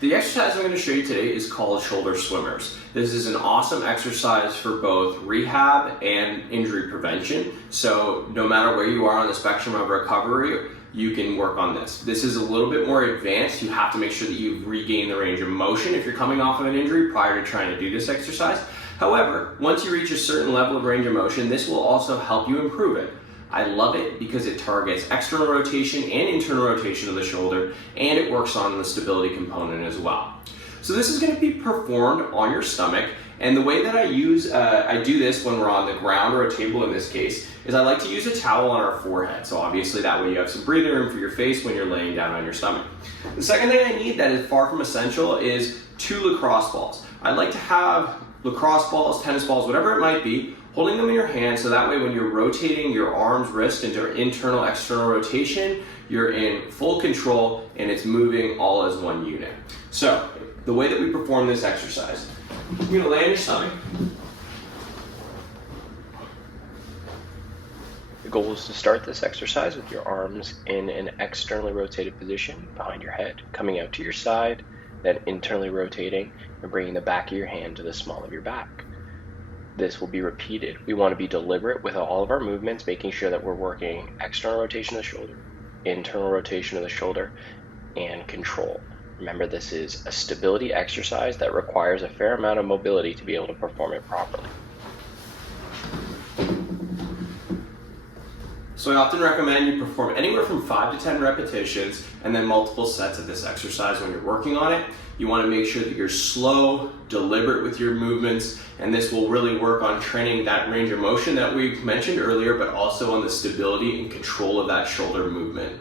the exercise I'm going to show you today is called shoulder swimmers. This is an awesome exercise for both rehab and injury prevention. So no matter where you are on the spectrum of recovery, you can work on this. This is a little bit more advanced. You have to make sure that you've regained the range of motion if you're coming off of an injury prior to trying to do this exercise. However, once you reach a certain level of range of motion, this will also help you improve it. I love it because it targets external rotation and internal rotation of the shoulder, and it works on the stability component as well. So this is going to be performed on your stomach, and the way that I do this when we're on the ground or a table in this case, is I like to use a towel on our forehead. So obviously that way you have some breathing room for your face when you're laying down on your stomach. The second thing I need that is far from essential is 2 lacrosse balls. I like to have lacrosse balls, tennis balls, whatever it might be, holding them in your hand so that way when you're rotating your arms, wrist into internal, external rotation, you're in full control and it's moving all as one unit. So the way that we perform this exercise, you're gonna lay on your stomach. The goal is to start this exercise with your arms in an externally rotated position behind your head, coming out to your side, then internally rotating and bringing the back of your hand to the small of your back. This will be repeated. We want to be deliberate with all of our movements, making sure that we're working external rotation of the shoulder, internal rotation of the shoulder, and control. Remember, this is a stability exercise that requires a fair amount of mobility to be able to perform it properly. So I often recommend you perform anywhere from 5 to 10 repetitions and then multiple sets of this exercise when you're working on it. You want to make sure that you're slow, deliberate with your movements, and this will really work on training that range of motion that we mentioned earlier, but also on the stability and control of that shoulder movement.